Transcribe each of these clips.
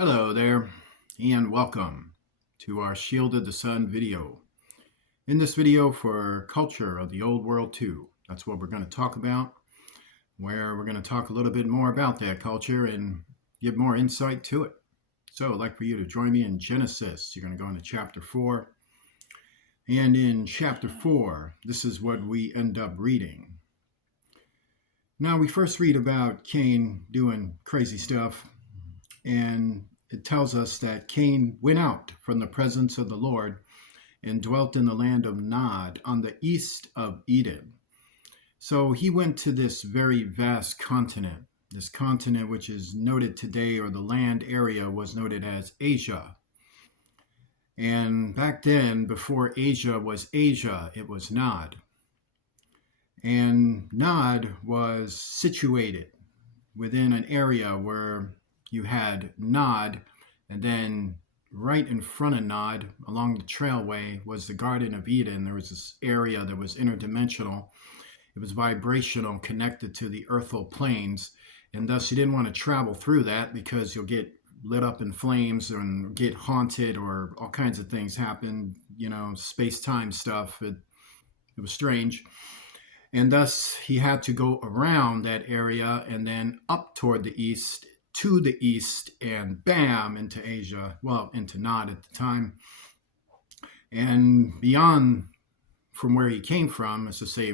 Hello there, and welcome to our Shield of the Sun video. In this video for Culture of the Old World 2, that's what we're going to talk about, where we're going to talk a little bit more about that culture and give more insight to it. So I'd like for you to join me in Genesis. You're going to go into chapter 4. And in chapter 4, this is what we end up reading. Now, we first read about Cain doing crazy stuff, and it tells us that Cain went out from the presence of the Lord and dwelt in the land of Nod on the east of Eden. So he went to this very vast continent, this continent which is noted today, or the land area was noted as Asia. And back then, before Asia was Asia, it was Nod. And Nod was situated within an area where you had Nod, and then right in front of Nod, along the trailway, was the Garden of Eden. There was this area that was interdimensional. It was vibrational, connected to the earthal planes, and thus you didn't want to travel through that because you'll get lit up in flames and get haunted, or all kinds of things happen, space-time stuff. It was strange. And thus he had to go around that area and then up toward the east, to the east, and bam, into Asia, well, into Nod at the time. And beyond from where he came from, to say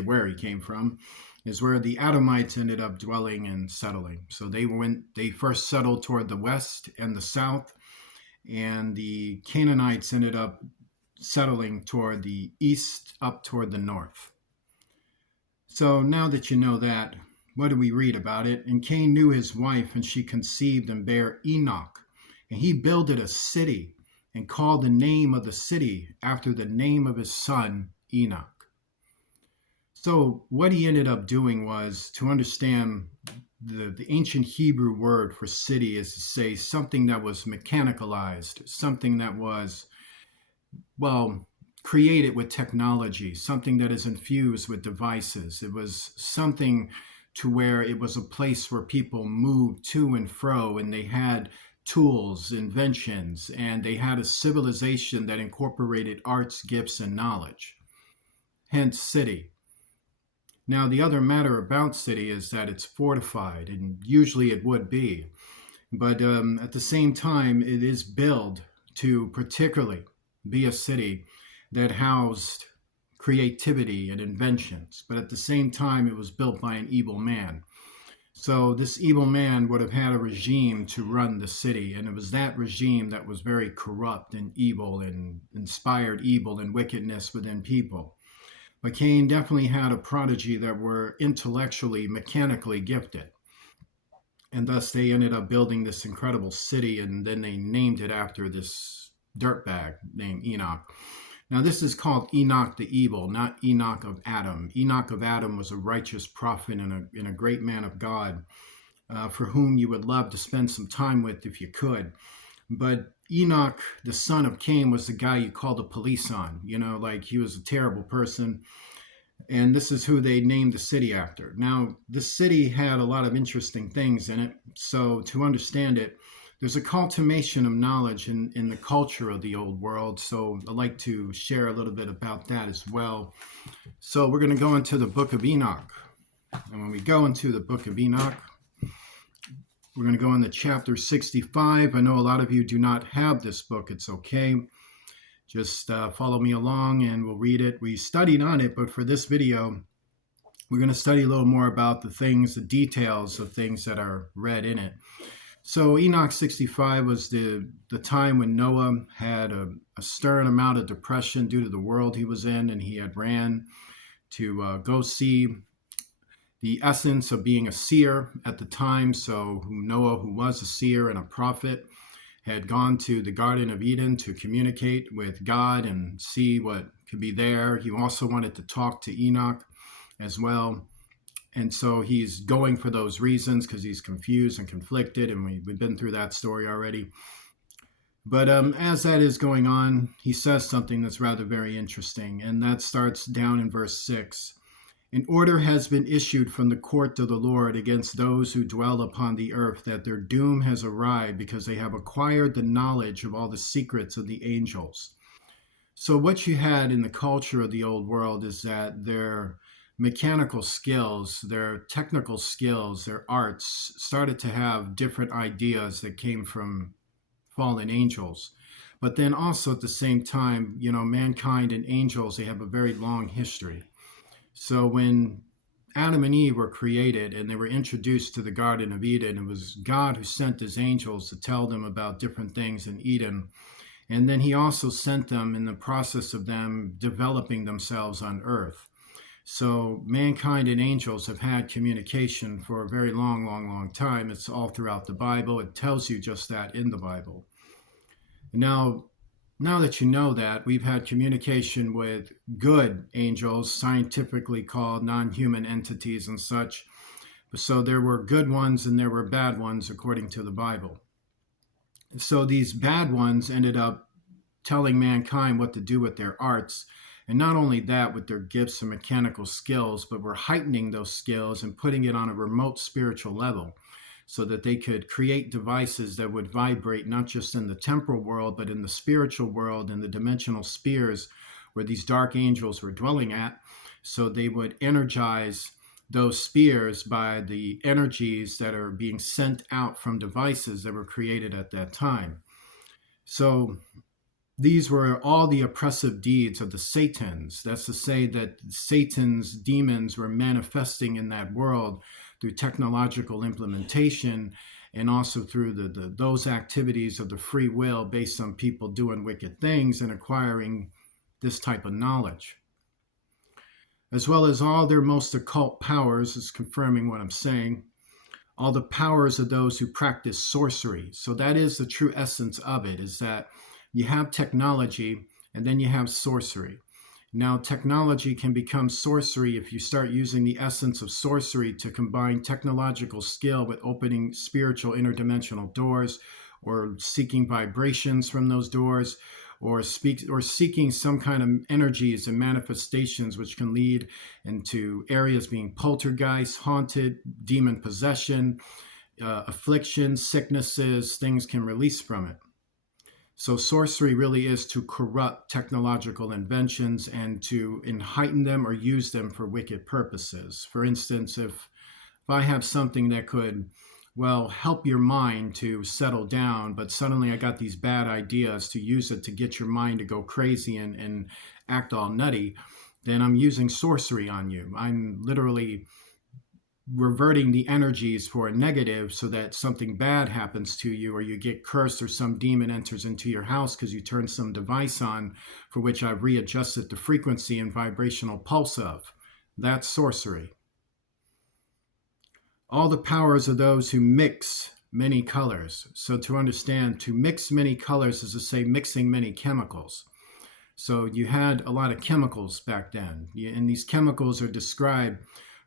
where he came from, is where the Adamites ended up dwelling and settling. So they first settled toward the west and the south, and the Canaanites ended up settling toward the east, up toward the north. So now that you know that, what do we read about it? And Cain knew his wife, and she conceived and bare Enoch. And he builded a city and called the name of the city after the name of his son, Enoch. So what he ended up doing was, to understand the ancient Hebrew word for city is to say something that was mechanicalized, something that was, created with technology, something that is infused with devices. It was something to where it was a place where people moved to and fro, and they had tools, inventions, and they had a civilization that incorporated arts, gifts, and knowledge. Hence, city. Now, the other matter about city is that it's fortified, and usually it would be. But at the same time, it is built to particularly be a city that housed creativity and inventions, but at the same time it was built by an evil man. So this evil man would have had a regime to run the city, and it was that regime that was very corrupt and evil and inspired evil and wickedness within people. But Cain definitely had a prodigy that were intellectually, mechanically gifted. And thus they ended up building this incredible city, and then they named it after this dirtbag named Enoch. Now, this is called Enoch the Evil, not Enoch of Adam. Enoch of Adam was a righteous prophet and a great man of God, for whom you would love to spend some time with if you could. But Enoch, the son of Cain, was the guy you called the police on. Like he was a terrible person. And this is who they named the city after. Now, this city had a lot of interesting things in it. So to understand it, there's a cultivation of knowledge in the culture of the old world. So I'd like to share a little bit about that as well. So we're going to go into the book of Enoch. And when we go into the book of Enoch, we're going to go into chapter 65. I know a lot of you do not have this book. It's okay. Just follow me along and we'll read it. We studied on it, but for this video, we're going to study a little more about the details of things that are read in it. So Enoch 65 was the time when Noah had a stern amount of depression due to the world he was in, and he had ran to go see the essence of being a seer at the time. So Noah, who was a seer and a prophet, had gone to the Garden of Eden to communicate with God and see what could be there. He also wanted to talk to Enoch as well. And so he's going for those reasons because he's confused and conflicted, and we've been through that story already. But as that is going on, he says something that's rather very interesting, and that starts down in verse 6. An order has been issued from the court of the Lord against those who dwell upon the earth, that their doom has arrived because they have acquired the knowledge of all the secrets of the angels. So, what you had in the culture of the old world is that their mechanical skills, their technical skills, their arts started to have different ideas that came from fallen angels. But then also at the same time, mankind and angels, they have a very long history. So when Adam and Eve were created and they were introduced to the Garden of Eden, it was God who sent his angels to tell them about different things in Eden. And then he also sent them in the process of them developing themselves on earth. So mankind and angels have had communication for a very long, long, long time. It's all throughout the Bible. It tells you just that in the Bible. Now that you know that, we've had communication with good angels, scientifically called non-human entities and such. So there were good ones and there were bad ones according to the Bible. So these bad ones ended up telling mankind what to do with their arts. And not only that, with their gifts and mechanical skills, but were heightening those skills and putting it on a remote spiritual level so that they could create devices that would vibrate not just in the temporal world, but in the spiritual world and the dimensional spheres where these dark angels were dwelling at. So they would energize those spheres by the energies that are being sent out from devices that were created at that time. So these were all the oppressive deeds of the Satans. That's to say that Satan's demons were manifesting in that world through technological implementation and also through those activities of the free will based on people doing wicked things and acquiring this type of knowledge. As well as all their most occult powers, is confirming what I'm saying, all the powers of those who practice sorcery. So that is the true essence of it, is that you have technology and then you have sorcery. Now, technology can become sorcery if you start using the essence of sorcery to combine technological skill with opening spiritual interdimensional doors, or seeking vibrations from those doors, or seeking some kind of energies and manifestations which can lead into areas being poltergeist, haunted, demon possession, affliction, sicknesses, things can release from it. So sorcery really is to corrupt technological inventions and to heighten them or use them for wicked purposes. For instance, if I have something that could, help your mind to settle down, but suddenly I got these bad ideas to use it to get your mind to go crazy and act all nutty, then I'm using sorcery on you. I'm literally reverting the energies for a negative so that something bad happens to you, or you get cursed, or some demon enters into your house because you turn some device on for which I've readjusted the frequency and vibrational pulse of. That's sorcery. All the powers of those who mix many colors. So to understand, to mix many colors is to say mixing many chemicals. So you had a lot of chemicals back then, and these chemicals are described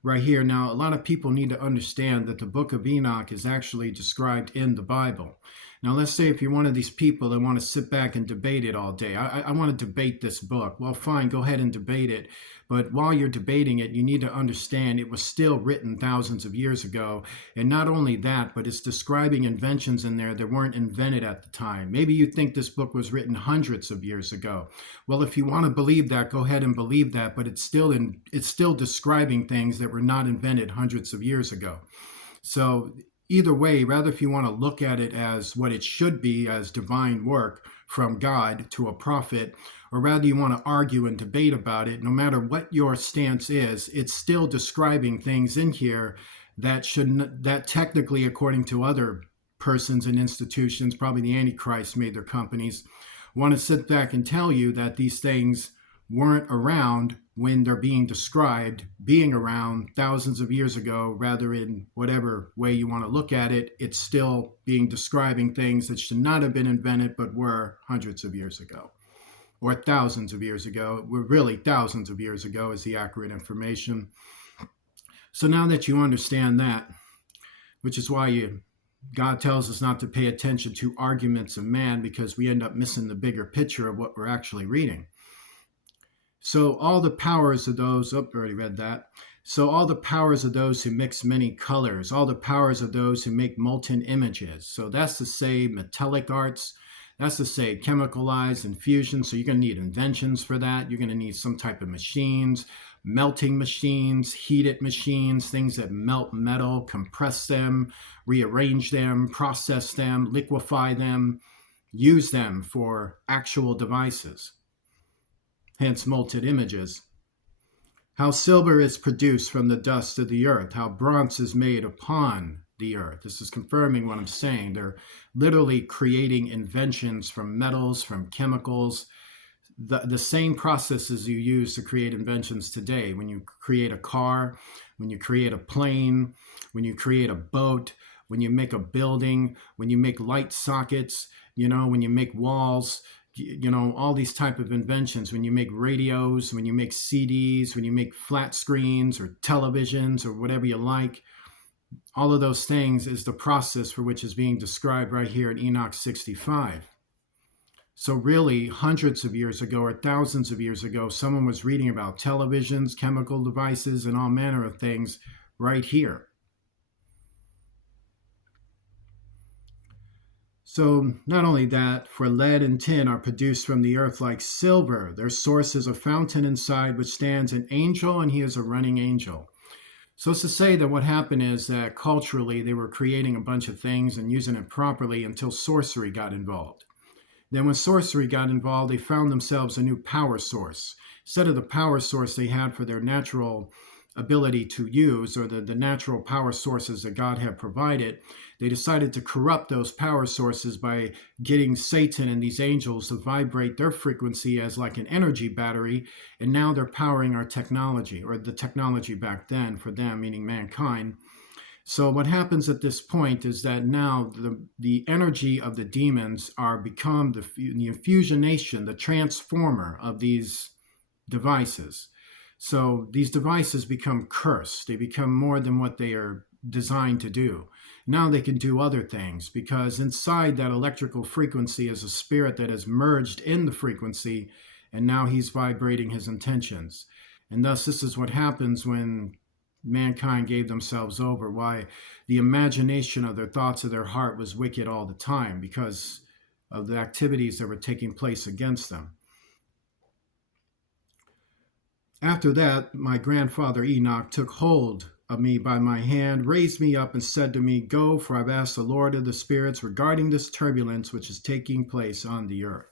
right here. Now, a lot of people need to understand that the book of Enoch is actually described in the Bible. Now, let's say if you're one of these people that want to sit back and debate it all day. I want to debate this book. Well, fine, go ahead and debate it. But while you're debating it, you need to understand it was still written thousands of years ago. And not only that, but it's describing inventions in there that weren't invented at the time. Maybe you think this book was written hundreds of years ago. Well, if you want to believe that, go ahead and believe that. But it's still describing things that were not invented hundreds of years ago. So either way, rather if you want to look at it as what it should be, as divine work from God to a prophet, or rather you want to argue and debate about it, no matter what your stance is, it's still describing things in here that technically, according to other persons and institutions, probably the Antichrist made their companies, want to sit back and tell you that these things weren't around when they're being described being around thousands of years ago. Rather, in whatever way you want to look at it, it's still being describing things that should not have been invented but were hundreds of years ago, or thousands of years ago. Really, thousands of years ago is the accurate information. So now that you understand that, which is why God tells us not to pay attention to arguments of man, because we end up missing the bigger picture of what we're actually reading. So all the powers of those, already read that. So all the powers of those who mix many colors, all the powers of those who make molten images. So that's to say metallic arts, that's to say chemicalized infusion. So you're going to need inventions for that. You're going to need some type of machines, melting machines, heated machines, things that melt metal, compress them, rearrange them, process them, liquefy them, use them for actual devices. Hence molten images. How silver is produced from the dust of the earth, how bronze is made upon the earth. This is confirming what I'm saying. They're literally creating inventions from metals, from chemicals, the same processes you use to create inventions today. When you create a car, when you create a plane, when you create a boat, when you make a building, when you make light sockets, when you make walls, all these type of inventions, when you make radios, when you make CDs, when you make flat screens or televisions or whatever you like, all of those things is the process for which is being described right here in Enoch 65. So really, hundreds of years ago or thousands of years ago, someone was reading about televisions, chemical devices, and all manner of things right here. So not only that, for lead and tin are produced from the earth like silver. Their source is a fountain inside which stands an angel, and he is a running angel. So it's to say that what happened is that culturally they were creating a bunch of things and using it properly until sorcery got involved. Then when sorcery got involved, they found themselves a new power source. Instead of the power source they had for their natural ability to use, or the natural power sources that God had provided, they decided to corrupt those power sources by getting Satan and these angels to vibrate their frequency as like an energy battery, and now they're powering our technology, or the technology back then for them, meaning mankind. So what happens at this point is that now the energy of the demons are become the infusionation, the transformer of these devices. So these devices become cursed. They become more than what they are designed to do. Now they can do other things because inside that electrical frequency is a spirit that has merged in the frequency, and now he's vibrating his intentions. And thus this is what happens when mankind gave themselves over, why the imagination of their thoughts of their heart was wicked all the time because of the activities that were taking place against them. After that, my grandfather Enoch took hold of me by my hand, raised me up, and said to me, "Go, for I've asked the Lord of the spirits regarding this turbulence which is taking place on the earth."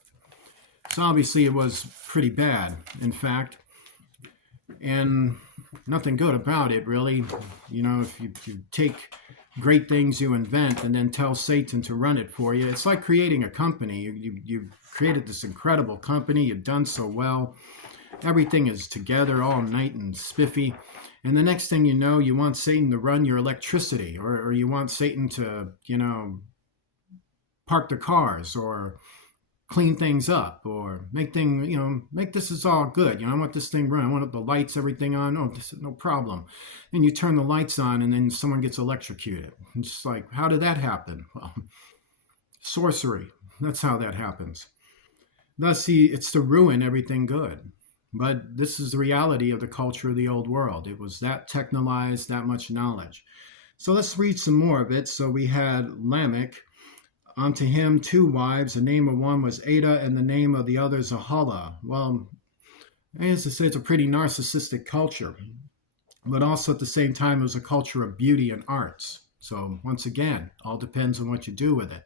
So obviously it was pretty bad, in fact, and nothing good about it, really. If you take great things you invent and then tell Satan to run it for you, it's like creating a company. You've created this incredible company, you've done so well. Everything is together, all nice and spiffy. And the next thing you know, you want Satan to run your electricity, or you want Satan to, park the cars or clean things up or make this is all good. I want this thing running. I want the lights, everything on. Oh, this is no problem. And you turn the lights on and then someone gets electrocuted. It's just like, how did that happen? Well, sorcery. That's how that happens. Thus, it's to ruin everything good. But this is the reality of the culture of the old world. It was that technologized, that much knowledge. So let's read some more of it. So we had Lamech. Unto him 2 wives. The name of one was Ada, and the name of the other Zahala. Well, as I say, it's a pretty narcissistic culture. But also at the same time, it was a culture of beauty and arts. So once again, all depends on what you do with it.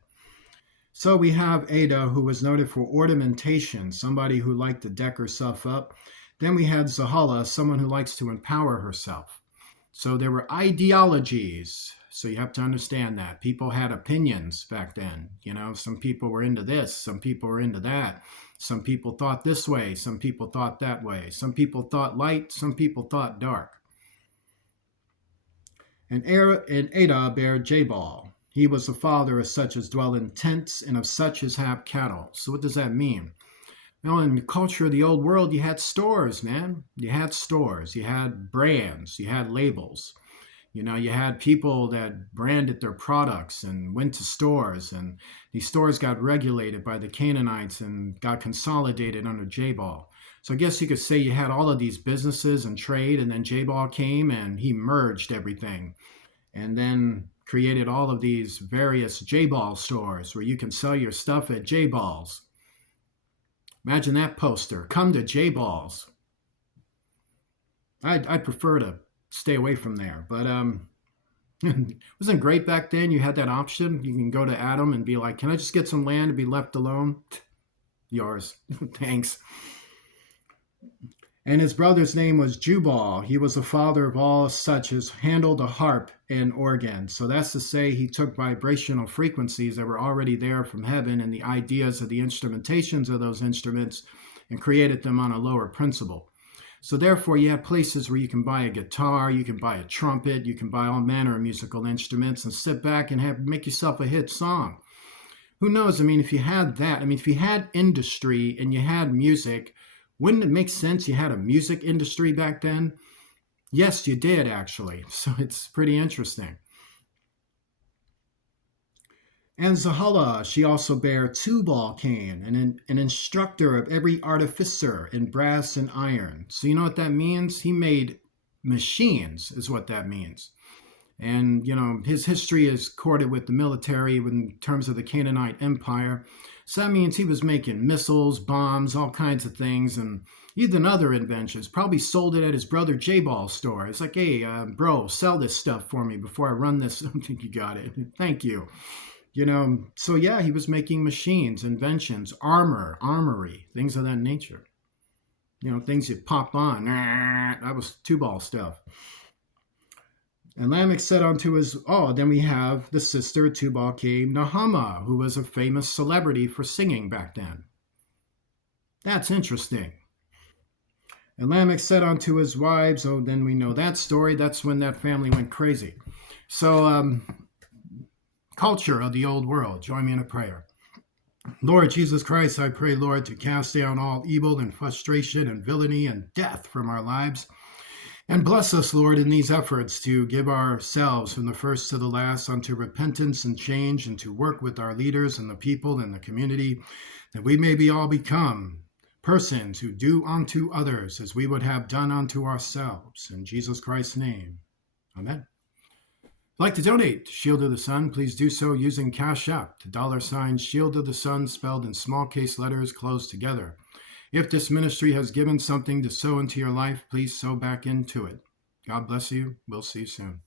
So we have Ada, who was noted for ornamentation, somebody who liked to deck herself up. Then we had Zahala, someone who likes to empower herself. So there were ideologies. So you have to understand that. People had opinions back then. Some people were into this, some people were into that. Some people thought this way, some people thought that way. Some people thought light, some people thought dark. And Ada bare Jabal. He was the father of such as dwell in tents and of such as have cattle. So what does that mean? Now, in the culture of the old world, you had stores, man. You had stores. You had brands. You had labels. You had people that branded their products and went to stores. And these stores got regulated by the Canaanites and got consolidated under Jabal. So I guess you could say you had all of these businesses and trade, and then J-Ball came and he merged everything and then created all of these various J-Ball stores where you can sell your stuff at J-Balls. Imagine that poster. Come to J-Balls. I'd prefer to stay away from there, but wasn't great back then. You had that option. You can go to Adam and be like, "Can I just get some land and be left alone?" Yours. Thanks. And his brother's name was Jubal. He was the father of all such as handled a harp and organ. So that's to say, he took vibrational frequencies that were already there from heaven and the ideas of the instrumentations of those instruments and created them on a lower principle. So therefore, you have places where you can buy a guitar, you can buy a trumpet, you can buy all manner of musical instruments and sit back and make yourself a hit song. Who knows? I mean, if you had that, I mean, if you had industry and you had music, wouldn't it make sense you had a music industry back then? Yes, you did, actually. So it's pretty interesting. And Zahala, she also bare Tubal Cain, an instructor of every artificer in brass and iron. So you know what that means? He made machines, is what that means. And, you know, his history is corded with the military in terms of the Canaanite Empire. So that means he was making missiles, bombs, all kinds of things, and even other inventions. Probably sold it at his brother J-Ball's store. It's like, hey, bro, sell this stuff for me before I run this. I think you got it. Thank you. You know, so yeah, he was making machines, inventions, armory, things of that nature. You know, things you pop on. That was Tubal stuff. And Lamech said unto his, then we have the sister of Tubal Cain, Nahama, who was a famous celebrity for singing back then. That's interesting. And Lamech said unto his wives, then we know that story. That's when that family went crazy. So, culture of the old world. Join me in a prayer. Lord Jesus Christ, I pray, Lord, to cast down all evil and frustration and villainy and death from our lives. And bless us, Lord, in these efforts to give ourselves from the first to the last unto repentance and change and to work with our leaders and the people and the community, that we may be all become persons who do unto others as we would have done unto ourselves. In Jesus Christ's name, amen. If you'd like to donate to Shield of the Sun, please do so using Cash App to $ Shield of the Sun spelled in small case letters closed together. If this ministry has given something to sow into your life, please sow back into it. God bless you. We'll see you soon.